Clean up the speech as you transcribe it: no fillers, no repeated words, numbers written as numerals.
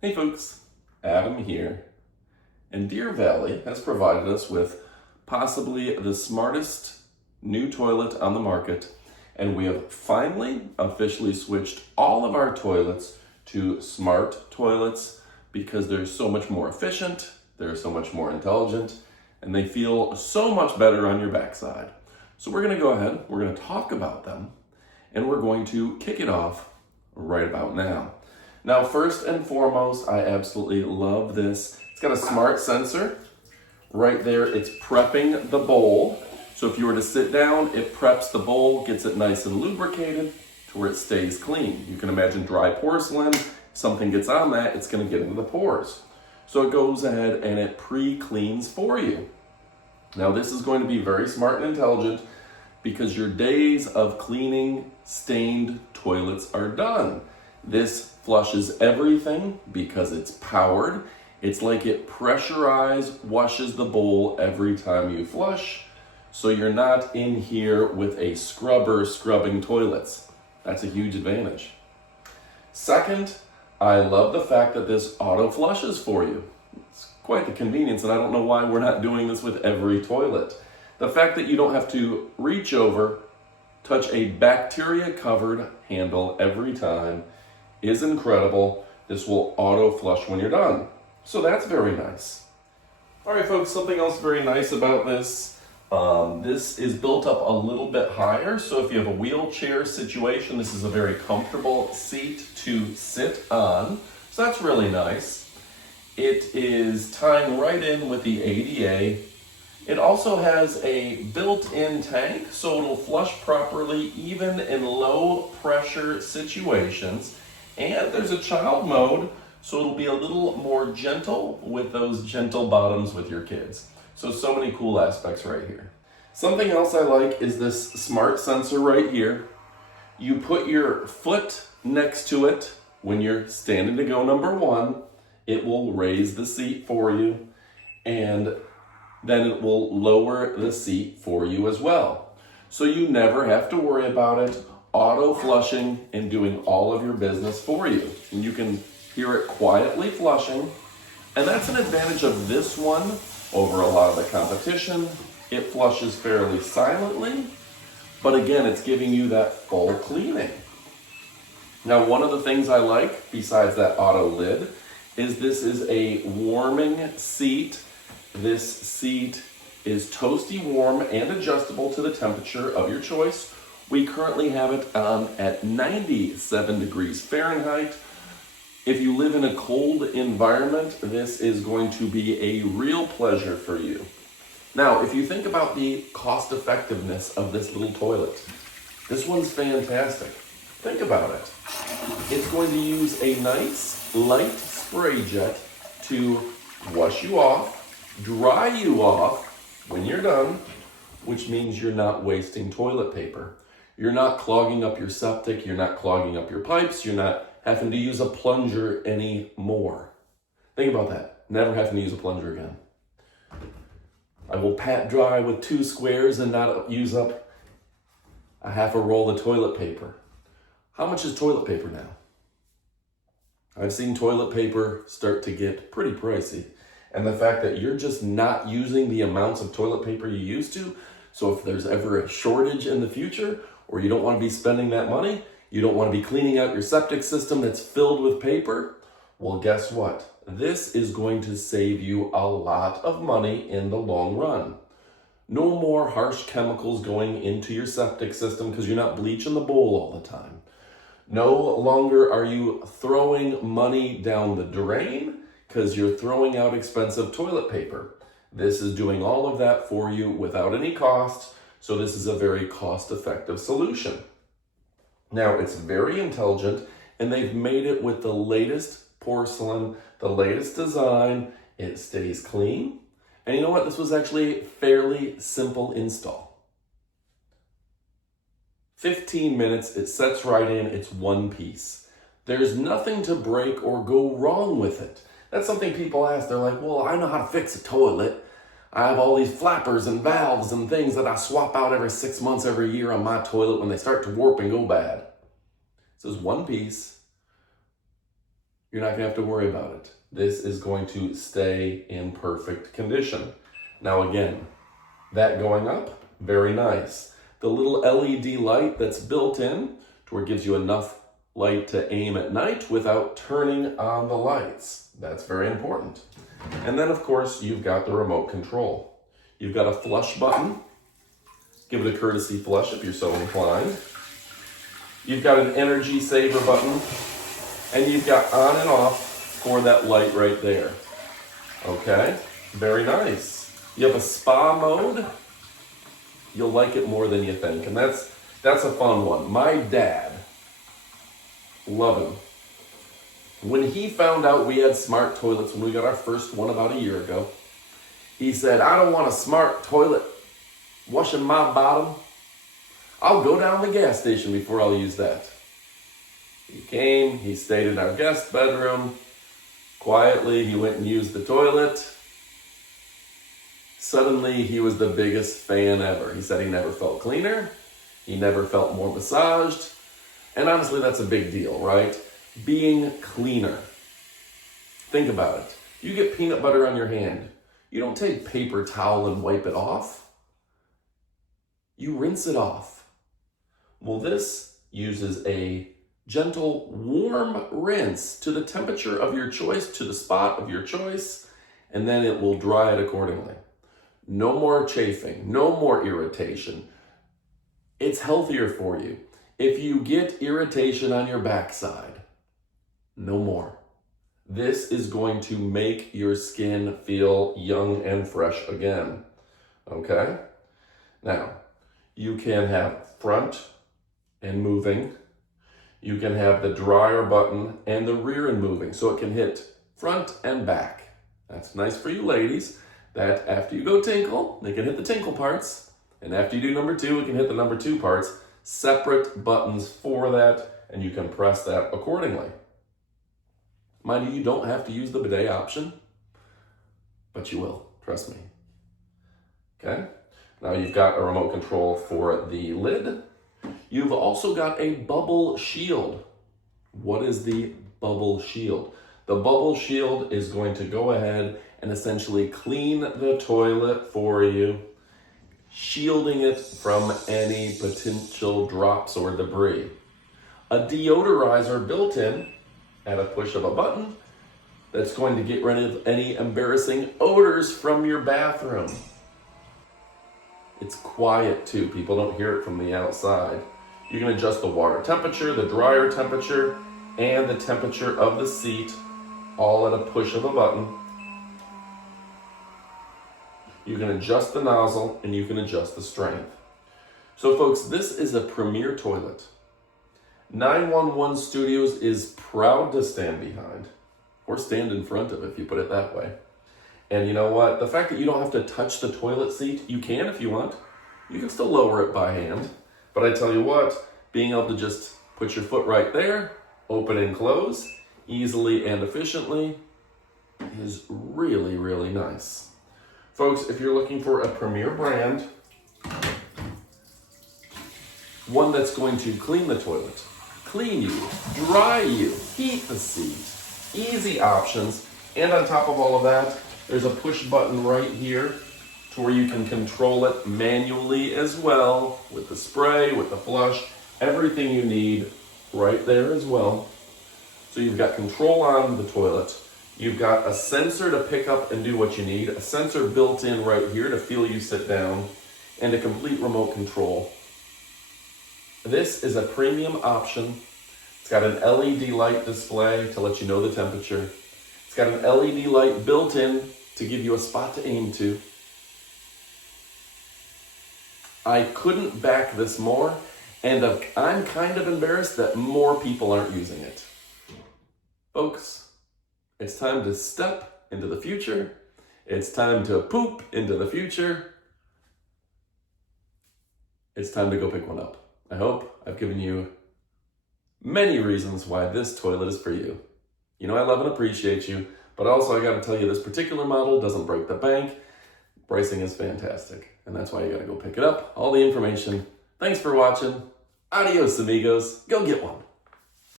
Hey folks, Adam here, and DeerValley has provided us with possibly the smartest new toilet on the market, and we have finally officially switched all of our toilets to smart toilets because they're so much more efficient, they're so much more intelligent, and they feel so much better on your backside. So we're going to go ahead, we're going to talk about them, and we're going to kick it off right about now. Now, first and foremost, I absolutely love this. It's got a smart sensor right there. It's prepping the bowl. So if you were to sit down, it preps the bowl, gets it nice and lubricated to where it stays clean. You can imagine dry porcelain. If something gets on that, it's going to get into the pores. So it goes ahead and it pre-cleans for you. Now, this is going to be very smart and intelligent because your days of cleaning stained toilets are done. This flushes everything because it's powered. It's like it pressurized washes the bowl every time you flush. So you're not in here with a scrubber scrubbing toilets. That's a huge advantage. Second, I love the fact that this auto flushes for you. It's quite the convenience, and I don't know why we're not doing this with every toilet. The fact that you don't have to reach over, touch a bacteria covered handle every time is incredible. This will auto flush when you're done. So that's very nice. All right, folks, something else very nice about this. This is built up a little bit higher. So if you have a wheelchair situation, this is a very comfortable seat to sit on. So that's really nice. It is tying right in with the ADA. It also has a built-in tank, so it'll flush properly even in low pressure situations. And there's a child mode, so it'll be a little more gentle with those gentle bottoms with your kids. So many cool aspects right here. Something else I like is this smart sensor right here. You put your foot next to it when you're standing to go number one. It will raise the seat for you, and then it will lower the seat for you as well. So you never have to worry about it auto flushing and doing all of your business for you. And you can hear it quietly flushing. And that's an advantage of this one over a lot of the competition. It flushes fairly silently, but again, it's giving you that full cleaning. Now, one of the things I like, besides that auto lid, is this is a warming seat. This seat is toasty warm and adjustable to the temperature of your choice. We currently have it at 97 degrees Fahrenheit. If you live in a cold environment, this is going to be a real pleasure for you. Now, if you think about the cost effectiveness of this little toilet, this one's fantastic. Think about it. It's going to use a nice light spray jet to wash you off, dry you off when you're done, which means you're not wasting toilet paper. You're not clogging up your septic, you're not clogging up your pipes, you're not having to use a plunger anymore. Think about that. Never having to use a plunger again. I will pat dry with 2 squares and not use up a half a roll of toilet paper. How much is toilet paper now? I've seen toilet paper start to get pretty pricey. And the fact that you're just not using the amounts of toilet paper you used to, so if there's ever a shortage in the future, or you don't want to be spending that money, you don't want to be cleaning out your septic system that's filled with paper, well, guess what? This is going to save you a lot of money in the long run. No more harsh chemicals going into your septic system because you're not bleaching the bowl all the time. No longer are you throwing money down the drain because you're throwing out expensive toilet paper. This is doing all of that for you without any cost. So this is a very cost-effective solution. Now, it's very intelligent, and they've made it with the latest porcelain, the latest design. It stays clean. And you know what? This was actually a fairly simple install. 15 minutes, it sets right in, it's one piece. There's nothing to break or go wrong with it. That's something people ask. They're like, well, I know how to fix a toilet. I have all these flappers and valves and things that I swap out every 6 months, every year on my toilet when they start to warp and go bad. This is one piece. You're not gonna have to worry about it. This is going to stay in perfect condition. Now again, that going up, very nice. The little LED light that's built in to where it gives you enough light to aim at night without turning on the lights. That's very important. And then of course, you've got the remote control. You've got a flush button. Give it a courtesy flush if you're so inclined. You've got an energy saver button, and you've got on and off for that light right there. Okay, very nice. You have a spa mode. You'll like it more than you think, and that's a fun one. My dad, love him. When he found out we had smart toilets when we got our first one about a year ago, he said, I don't want a smart toilet washing my bottom. I'll go down the gas station before I'll use that. He came, he stayed in our guest bedroom. Quietly, he went and used the toilet. Suddenly, he was the biggest fan ever. He said he never felt cleaner. He never felt more massaged. And honestly, that's a big deal, right? Being cleaner. Think about it. You get peanut butter on your hand. You don't take paper towel and wipe it off. You rinse it off. Well, this uses a gentle, warm rinse to the temperature of your choice, to the spot of your choice, and then it will dry it accordingly. No more chafing, no more irritation. It's healthier for you. If you get irritation on your backside, no more. This is going to make your skin feel young and fresh again, okay? Now, you can have front and moving. You can have the dryer button and the rear and moving, so it can hit front and back. That's nice for you ladies, that after you go tinkle, they can hit the tinkle parts, and after you do number 2, it can hit the number 2 parts. Separate buttons for that, and you can press that accordingly. Mind you, you don't have to use the bidet option, but you will, trust me. Okay, now you've got a remote control for the lid. You've also got a bubble shield. What is the bubble shield? The bubble shield is going to go ahead and essentially clean the toilet for you, shielding it from any potential drops or debris. A deodorizer built in at a push of a button that's going to get rid of any embarrassing odors from your bathroom. It's quiet too, people don't hear it from the outside. You can adjust the water temperature, the dryer temperature, and the temperature of the seat, all at a push of a button. You can adjust the nozzle and you can adjust the strength. So folks, this is a premier toilet. 911 Studios is proud to stand behind, or stand in front of, if you put it that way. And you know what? The fact that you don't have to touch the toilet seat, you can if you want. You can still lower it by hand. But I tell you what, being able to just put your foot right there, open and close, easily and efficiently, is really, really nice. Folks, if you're looking for a premier brand, one that's going to clean the toilet, clean you, dry you, heat the seat, easy options, and on top of all of that, there's a push button right here to where you can control it manually as well, with the spray, with the flush, everything you need right there as well. So you've got control on the toilet. You've got a sensor to pick up and do what you need, a sensor built in right here to feel you sit down, and a complete remote control. This is a premium option. It's got an LED light display to let you know the temperature. It's got an LED light built in to give you a spot to aim to. I couldn't back this more, and I'm kind of embarrassed that more people aren't using it. Folks, it's time to step into the future. It's time to poop into the future. It's time to go pick one up. I hope I've given you many reasons why this toilet is for you. You know I love and appreciate you, but also I gotta tell you this particular model doesn't break the bank. Pricing is fantastic, and that's why you gotta go pick it up. All the information. Thanks for watching. Adios, amigos. Go get one.